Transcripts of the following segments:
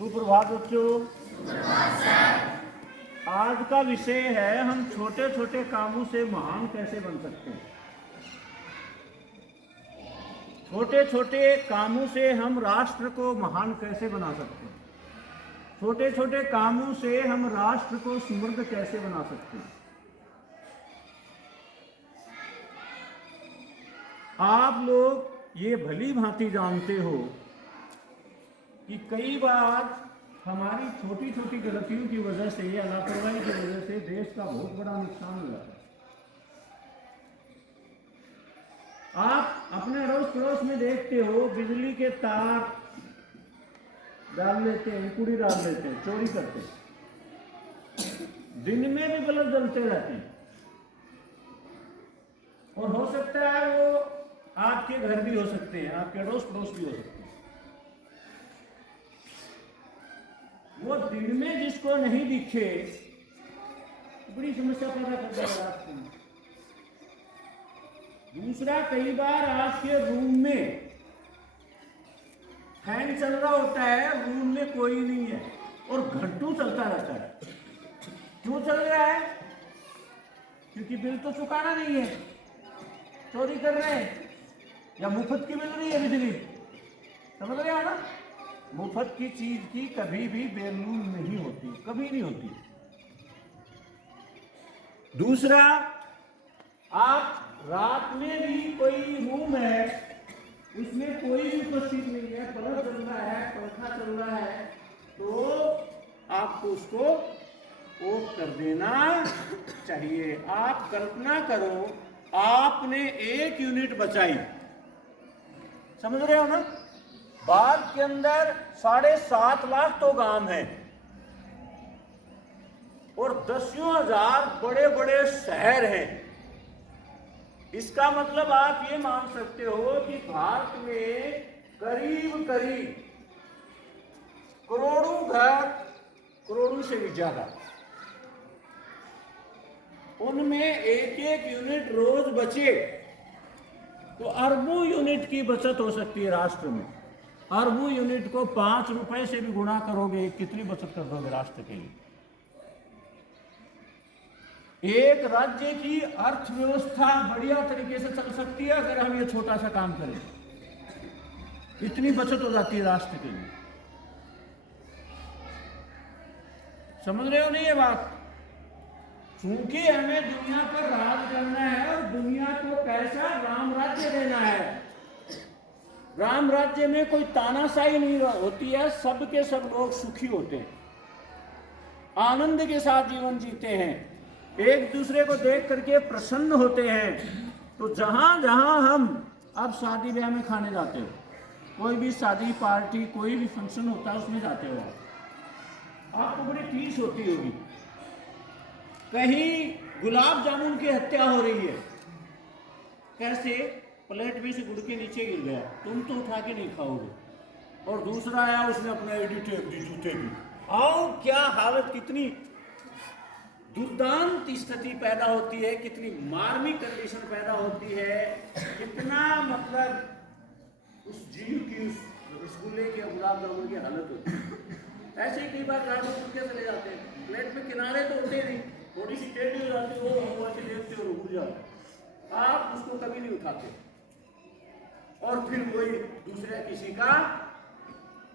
सुप्रभात बच्चों। आज का विषय है हम छोटे छोटे कामों से महान कैसे बन सकते हैं। छोटे छोटे कामों से हम राष्ट्र को महान कैसे बना सकते हैं। छोटे छोटे कामों से हम राष्ट्र को समृद्ध कैसे बना सकते हैं। आप लोग ये भली भांति जानते हो कि कई बार हमारी छोटी छोटी गलतियों की वजह से या लापरवाही की वजह से देश का बहुत बड़ा नुकसान हो जाता है। आप अपने अड़ोस पड़ोस में देखते हो, बिजली के तार डाल लेते हैं, कूड़ी डाल लेते हैं, चोरी करते हैं, दिन में भी बल्ब जलते रहते हैं। और हो सकता है वो आपके घर भी हो सकते हैं, आपके अड़ोस पड़ोस भी हो सकते हैं। वो दिन में जिसको नहीं दिखे बड़ी समस्या पैदा करता है रास्ते में। दूसरा, कई बार आपके रूम में फैन चल रहा होता है, रूम में कोई नहीं है और घंटों चलता रहता है। क्यों चल रहा है? क्योंकि बिल तो चुकाना नहीं है, चोरी कर रहे हैं या मुफ्त की मिल रही है बिजली। समझ रहे हो ना? मुफ्त की चीज की कभी भी वैल्यू नहीं होती, कभी नहीं होती। दूसरा, आप रात में भी कोई रूम है, उसमें कोई भी उपस्थित नहीं है, बल्ब चल रहा है, पंखा चल रहा है, तो आपको उसको ऑफ कर देना चाहिए। आप कल्पना करो, आपने 1 यूनिट बचाई। समझ रहे हो ना? भारत के अंदर 7.5 लाख तो गांव हैं और 10,000 बड़े बड़े शहर हैं। इसका मतलब आप ये मान सकते हो कि भारत में करीब करीब करोड़ों घर, करोड़ों से भी ज्यादा, उनमें 1-1 यूनिट रोज बचे तो अरबों यूनिट की बचत हो सकती है राष्ट्र में। अरबों यूनिट को 5 रुपए से भी गुणा करोगे, कितनी बचत कर दोगे राष्ट्र के लिए। एक राज्य की अर्थव्यवस्था बढ़िया तरीके से चल सकती है अगर हम ये छोटा सा काम करें। इतनी बचत हो जाती है राष्ट्र के लिए। समझ रहे हो नहीं ये बात? क्योंकि हमें दुनिया पर राज करना है और दुनिया को कैसा राम राज्य देना है। राम राज्य में कोई तानाशाही नहीं होती है, सब के सब लोग सुखी होते हैं, आनंद के साथ जीवन जीते हैं, एक दूसरे को देख करके प्रसन्न होते हैं। तो जहां जहां हम अब शादी ब्याह में खाने जाते हो, कोई भी शादी पार्टी, कोई भी फंक्शन होता है, उसमें जाते हो, आपको बड़ी फीस होती होगी। कहीं गुलाब जामुन की हत्या हो रही है, कैसे? प्लेट में से गुड़ के नीचे गिर गया, तुम तो उठा के नहीं खाओगे, और दूसरा आया, उसने अपना एडी टेप दी जूते की। आओ, क्या हालत, कितनी दुर्दांत स्थिति पैदा होती है, कितनी मार्मिक कंडीशन पैदा होती है, कितना मतलब उस जीव की, उस रसगुल्ले की, गुलाब जामुन की हालत होती है। ऐसे ही कई बार गाड़ियों में क्या चले जाते हैं, प्लेट में किनारे तो होते नहीं, थोड़ी सी टेढ़ी हो जाती है, वो ऐसे देखते हो, रुक जाते, आप उसको कभी नहीं उठाते, और फिर वही दूसरे किसी का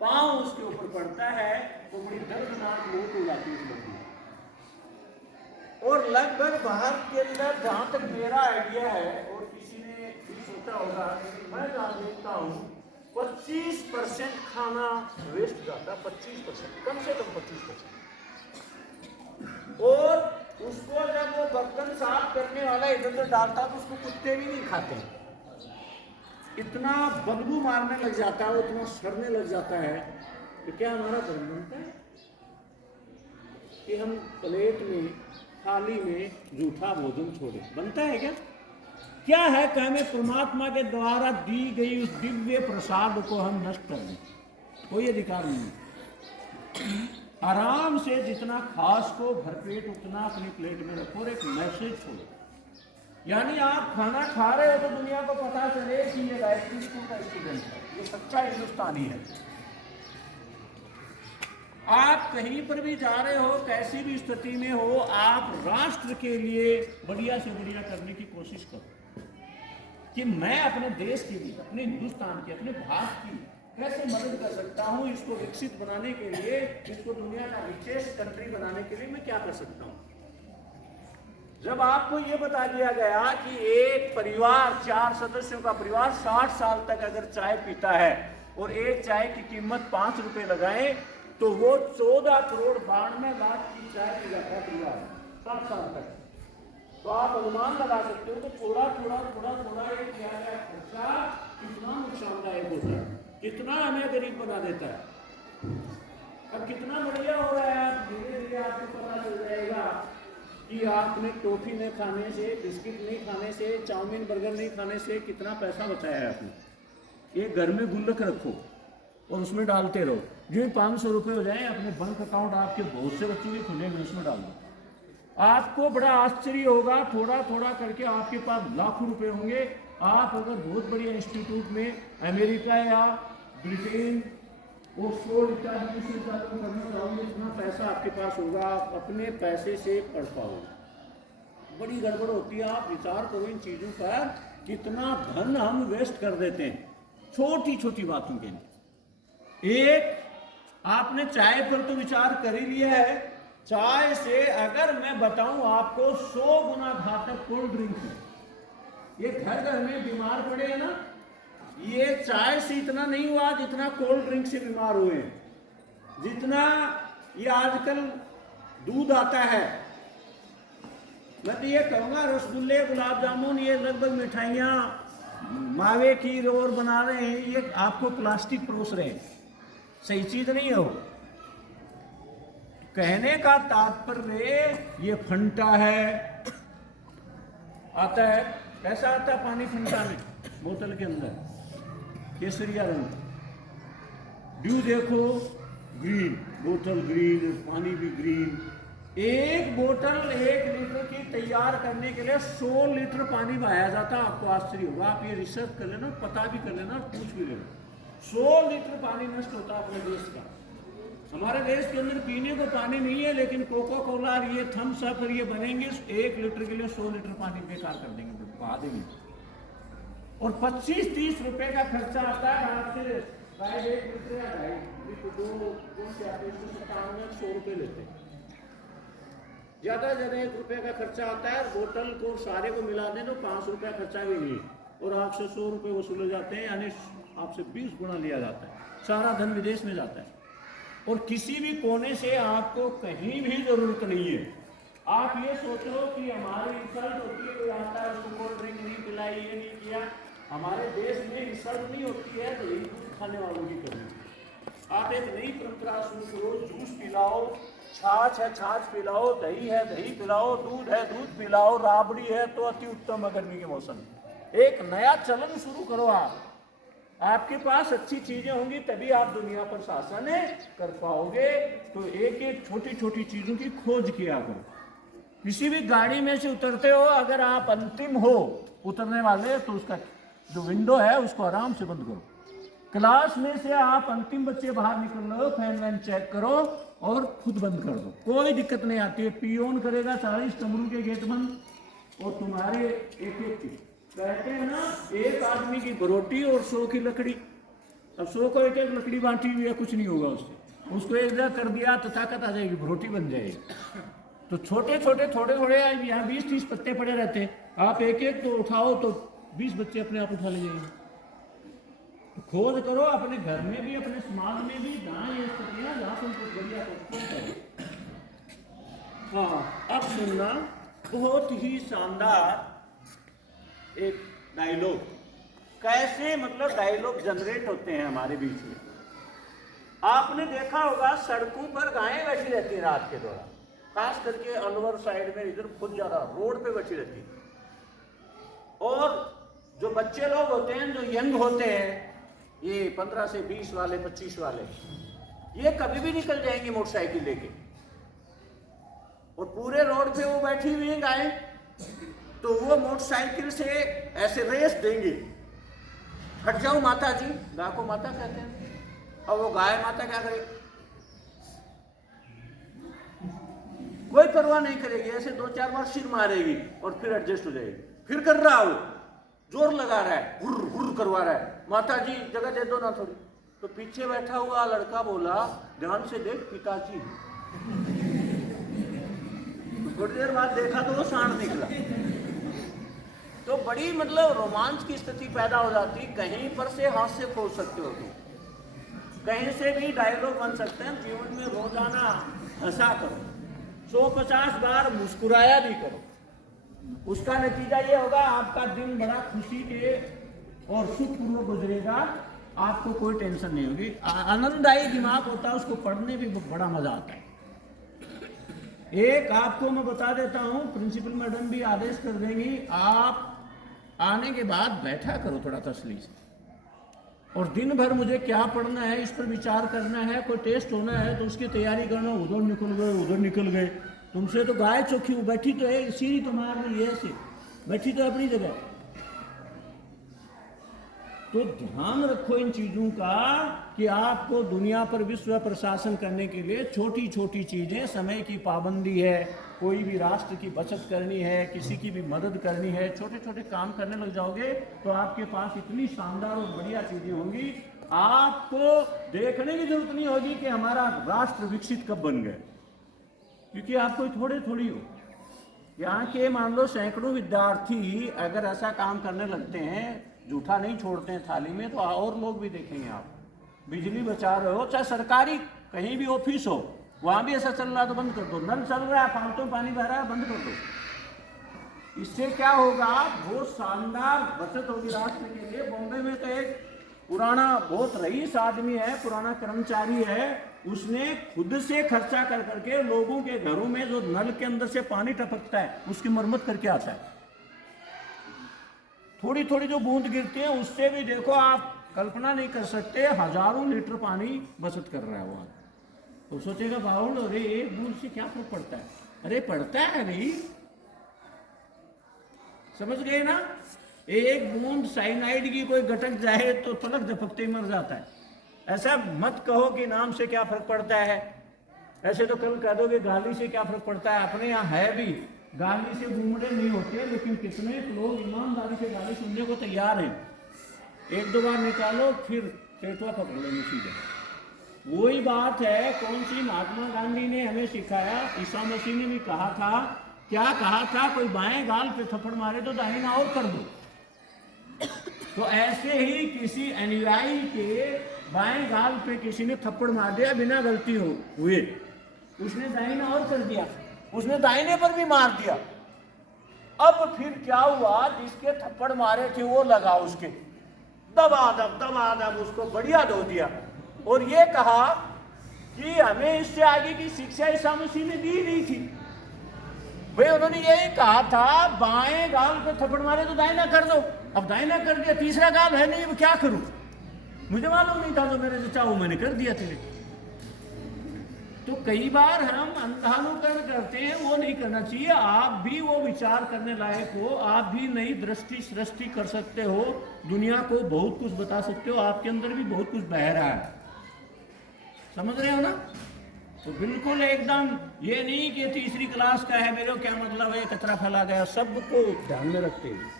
पांव उसके ऊपर पड़ता है, तो बड़ी दर्दनाक मौत हो जाती है। और लगभग भारत के अंदर, जहां तक मेरा आइडिया है, और किसी ने भी सोचा होगा, मैं जान देखता हूँ 25% खाना वेस्ट जाता है, 25%, कम से कम 25%। और उसको जब वो बर्तन साफ करने वाला इधर उधर डालता तो उसको कुत्ते भी नहीं खाते, इतना बदबू मारने लग जाता है, इतना सड़ने लग जाता है। तो क्या हमारा धर्म बनता है कि हम प्लेट में, थाली में जूठा भोजन छोड़े? बनता है क्या? क्या है कि हमें परमात्मा के द्वारा दी गई उस दिव्य प्रसाद को हम नष्ट कर दें? कोई अधिकार नहीं। आराम से जितना खास को भरपेट उतना अपनी प्लेट में रखो और एक मैसेज छोड़ो। यानी आप खाना खा रहे हो तो दुनिया को पता चले कि ये गायत्री स्कूल का स्टूडेंट है, ये सच्चा हिंदुस्तानी है। आप कहीं पर भी जा रहे हो, कैसी भी स्थिति में हो, आप राष्ट्र के लिए बढ़िया से बढ़िया करने की कोशिश करो कि मैं अपने देश के लिए, अपने हिंदुस्तान के, अपने भारत की कैसे मदद कर सकता हूं, इसको विकसित बनाने के लिए, इसको दुनिया का रिचेस्ट कंट्री बनाने के लिए मैं क्या कर सकता हूं। जब आपको ये बता दिया गया कि एक परिवार, 4 सदस्यों का परिवार 60 साल तक अगर चाय पीता है और एक चाय की कीमत 5 रुपए लगाए तो वो 14 करोड़ 92 लाख की चाय पी जाता है परिवार 60 साल तक। तो आप अनुमान लगा सकते हो तो थोड़ा थोड़ा एक किया गया खर्चा कितना नुकसानदायक होता है, कितना हमें गरीब बना देता है। अब कितना बढ़िया हो रहा है, धीरे धीरे आपको पता चल जाएगा कि आपने टॉफी नहीं खाने से, बिस्किट नहीं खाने से, चाउमीन बर्गर नहीं खाने से कितना पैसा बचाया है आपने। एक घर में गुल्लक रखो और उसमें डालते रहो, जो 500 रुपये हो जाए, अपने बैंक अकाउंट आपके बहुत से बच्चों के खुले में उसमें डाल दो। आपको बड़ा आश्चर्य होगा, थोड़ा थोड़ा करके आपके पास लाखों रुपए होंगे। आप अगर बहुत बड़े इंस्टीट्यूट में अमेरिका या ब्रिटेन ऑक्सफोर्ड इत्यादि से करना चाहोगे, इतना पैसा आपके पास होगा, आप अपने पैसे से पढ़ पाओगे। बड़ी गड़बड़ होती है। आप विचार करो इन चीज़ों पर, कितना धन हम वेस्ट कर देते हैं छोटी छोटी बातों के लिए। एक आपने चाय पर तो विचार कर ही लिया है, चाय से अगर मैं बताऊं आपको 100 गुना घातक कोल्ड ड्रिंक है। ये घर घर में बीमार पड़े हैं ना, ये चाय से इतना नहीं हुआ जितना कोल्ड ड्रिंक से बीमार हुए, जितना ये आजकल दूध आता है। मैं तो ये कहूँगा रसगुल्ले, गुलाब जामुन, ये लगभग मिठाइयाँ मावे की और बना रहे हैं, ये आपको प्लास्टिक परोस रहे हैं, सही चीज नहीं है वो। कहने का तात्पर्य ये फंटा है, आता है कैसा आता है पानी फंटा में, बोतल के अंदर केसरिया रंग, ड्यू देखो ग्रीन, बोतल ग्रीन, पानी भी ग्रीन। एक बोतल 1 लीटर की तैयार करने के लिए 100 लीटर पानी बहाया जाता है। आपको आश्चर्य होगा, आप ये रिसर्च कर लेना, पता भी कर लेना, पूछ भी लेना। 100 लीटर पानी नष्ट होता है अपने देश का। हमारे देश के अंदर पीने को पानी नहीं है, लेकिन कोका कोला और ये थम्स अप और ये बनेंगे 1 लीटर के लिए 100 लीटर पानी बेकार कर देंगे, बहा देंगे। और 25-30 रुपए का खर्चा आता है। आपसे शायद 1 लीटर या 100 रुपये लेते हैं, ज़्यादा से ज़्यादा 1 रुपये का खर्चा आता है। बोतल को सारे को मिला दें तो 5 रुपया खर्चा भी नहीं, और आपसे 100 रुपये वसूले जाते हैं, यानी आपसे 20 गुना लिया जाता है। सारा धन विदेश में जाता है और किसी भी कोने से आपको कहीं भी जरूरत नहीं है। आप ये सोचो कि हमारी इंसल्ट होती है, कोई आता है उसको कोल्ड ड्रिंक नहीं पिलाई, ये नहीं किया। हमारे देश में इंसल्ट नहीं होती है तो यही दूध खाने वालों की कमी। आप एक नई परंपरा शुरू करो, जूस पिलाओ, छाछ है छाछ पिलाओ, दही है दही पिलाओ, दूध है दूध पिलाओ, राबड़ी है तो अति उत्तम है गर्मी के मौसम में। एक नया चलन शुरू करो आप, आपके पास अच्छी चीजें होंगी तभी आप दुनिया पर शासन कर पाओगे। तो एक एक छोटी छोटी चीजों की खोज किया करो। किसी भी गाड़ी में से उतरते हो, अगर आप अंतिम हो उतरने वाले तो उसका जो विंडो है उसको आराम से बंद करो। क्लास में से आप अंतिम बच्चे बाहर निकल रहे हो, फैन वैन चेक करो और खुद बंद कर दो, कोई दिक्कत नहीं आती है। पियोन करेगा 40 कमरों के गेट बंद, और तुम्हारे एक की कहते हैं ना, एक आदमी की बरोटी और 100 की लकड़ी। अब 100 को एक एक लकड़ी बांटी हुई है, कुछ नहीं होगा उससे। उसको एक जगह कर दिया तो ताकत आ जाएगी, बरोटी बन जाएगी। तो छोटे छोटे थोड़े थोड़े यहाँ 20-30 पत्ते पड़े रहते हैं, आप एक एक तो उठाओ तो 20 बच्चे अपने आप उठा ले जाएंगे। तो खोज करो अपने घर में भी, अपने समाज में भी, जहाँ ये स्थितियाँ जहाँ तुम कुछ बढ़िया करो। हाँ, अब सुनना बहुत ही शानदार एक डायलॉग, कैसे मतलब डायलॉग जनरेट होते हैं हमारे बीच में। आपने देखा होगा सड़कों पर गायें बैठी रहती हैं रात के दौरान, खास करके अलवर साइड में, इधर बहुत ज्यादा रोड पे बैठी रहती है। और जो बच्चे लोग होते हैं, जो यंग होते हैं, ये 15 से 20 वाले 25 वाले, ये कभी भी निकल जाएंगे मोटरसाइकिल लेके, और पूरे रोड पे वो बैठी हुई है गायें, तो वो मोटरसाइकिल से ऐसे रेस देंगे, हट जाओ माता जी, गाय को माता कहते हैं। और वो गाय माता क्या करे, कोई परवाह नहीं करेगी, ऐसे 2-4 बार सिर मारेगी और फिर एडजस्ट हो जाएगी। फिर कर रहा हो, जोर लगा रहा है, हुर हुर करवा रहा है, माता जी जगह दे दो ना थोड़ी। तो पीछे बैठा हुआ लड़का बोला, ध्यान से देख पिताजी। तो थोड़ी देर बाद देखा तो वो सांड निकला। तो बड़ी मतलब रोमांच की स्थिति पैदा हो जाती, कहीं पर से हाथ से खोल सकते हो तुम, कहीं से भी डायलॉग बन सकते हैं। जीवन में रोजाना हंसा करो, 150 बार मुस्कुराया भी करो, उसका नतीजा ये होगा आपका दिन बड़ा खुशी के और सुखपूर्वक गुजरेगा, आपको कोई टेंशन नहीं होगी। आनंददायी दिमाग होता है, उसको पढ़ने भी बड़ा मजा आता है। एक आपको मैं बता देता हूं, प्रिंसिपल मैडम भी आदेश कर देंगी, आप आने के बाद बैठा करो थोड़ा तसल्ली से, और दिन भर मुझे क्या पढ़ना है इस पर विचार करना है। कोई टेस्ट होना है तो उसकी तैयारी करना, उधर निकल गए उधर निकल गए, तुमसे तो गाय चौकी बैठी तो है, सीढ़ी तो मार रही है, ऐसे बैठी तो अपनी जगह। तो ध्यान रखो इन चीजों का कि आपको दुनिया पर विश्व प्रशासन करने के लिए छोटी छोटी चीजें, समय की पाबंदी है, कोई भी राष्ट्र की बचत करनी है, किसी की भी मदद करनी है, छोटे छोटे काम करने लग जाओगे तो आपके पास इतनी शानदार और बढ़िया चीजें होंगी, आपको देखने की जरूरत नहीं होगी कि हमारा राष्ट्र विकसित कब बन गए, क्योंकि आपको थोड़े थोड़ी हो। यहाँ के मान लो सैकड़ों विद्यार्थी अगर ऐसा काम करने लगते हैं, जूठा नहीं छोड़ते हैं थाली में, तो और लोग भी देखेंगे। आप बिजली बचा रहे हो, चाहे सरकारी कहीं भी ऑफिस हो, वहां भी ऐसा चल रहा है तो बंद कर दो, नल चल रहा है फालतू पानी बह रहा है बंद कर दो। इससे क्या होगा, बहुत शानदार बचत होगी राष्ट्र के लिए। बॉम्बे में तो एक पुराना बहुत रईस आदमी है, पुराना कर्मचारी है, उसने खुद से खर्चा कर करके लोगों के घरों में जो नल के अंदर से पानी टपकता है उसकी मरम्मत करके आता है। थोड़ी थोड़ी जो बूंद गिरती है उससे भी देखो आप कल्पना नहीं कर सकते, हजारों लीटर पानी बचत कर रहा है वहां। तो सोचेगा बाहुल, अरे एक बूंद से क्या फर्क पड़ता है? अरे पड़ता है नहीं, समझ गए ना? एक बूंद साइनाइड की कोई घटक जाए तो पलक झपकते ही मर जाता है। ऐसा मत कहो कि नाम से क्या फर्क पड़ता है। ऐसे तो कल कह दोगे गाली से क्या फर्क पड़ता है। अपने यहाँ है भी, गाली से घूमड़े नहीं होते, लेकिन कितने लोग ईमानदारी से गाली सुनने को तैयार हैं। एक दो बार निकालो फिर पेटवा पकड़ लेंगे सीधे। वही बात है, कौन सी महात्मा गांधी ने हमें सिखाया, ईसा मसीह ने भी कहा था, क्या कहा था, कोई बाएं गाल पे थप्पड़ मारे तो दाहिना और कर दो। तो ऐसे ही किसी अनुयायी के बाएं गाल पे किसी ने थप्पड़ मार दिया बिना गलती हुए, उसने दाहिना और कर दिया, उसने दाहिने पर भी मार दिया। अब फिर क्या हुआ, जिसके थप्पड़ मारे थे वो लगा उसके, दबादब उसको बढ़िया धो दिया और ये कहा कि हमें इससे आगे की शिक्षा ईसा मसीह ने दी नहीं थी। भाई उन्होंने यही कहा था बाएं गाल पे थप्पड़ मारे तो दाहिना कर दो। अब दाहिना कर दिया, तीसरा गाल है नहीं, अब क्या करूं? मुझे मालूम नहीं था, जो मेरे से चाहूं मैंने कर दिया तेरे। तो कई बार हम अंधानुकरण करते हैं, वो नहीं करना चाहिए। आप भी वो विचार करने लायक हो, आप भी नई दृष्टि सृष्टि कर सकते हो, दुनिया को बहुत कुछ बता सकते हो, आपके अंदर भी बहुत कुछ बह रहा है, समझ रहे हो ना? तो बिल्कुल एकदम ये नहीं कि तीसरी क्लास का है, मेरे को क्या मतलब है, कचरा फैला गया, सबको ध्यान में रखते हैं।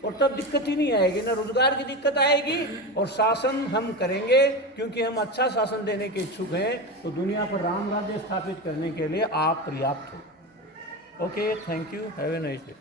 और तब दिक्कत ही नहीं आएगी, ना रोजगार की दिक्कत आएगी, और शासन हम करेंगे क्योंकि हम अच्छा शासन देने के इच्छुक हैं। तो दुनिया पर राम राज्य स्थापित करने के लिए आप पर्याप्त हो। Okay, thank you, have a nice day.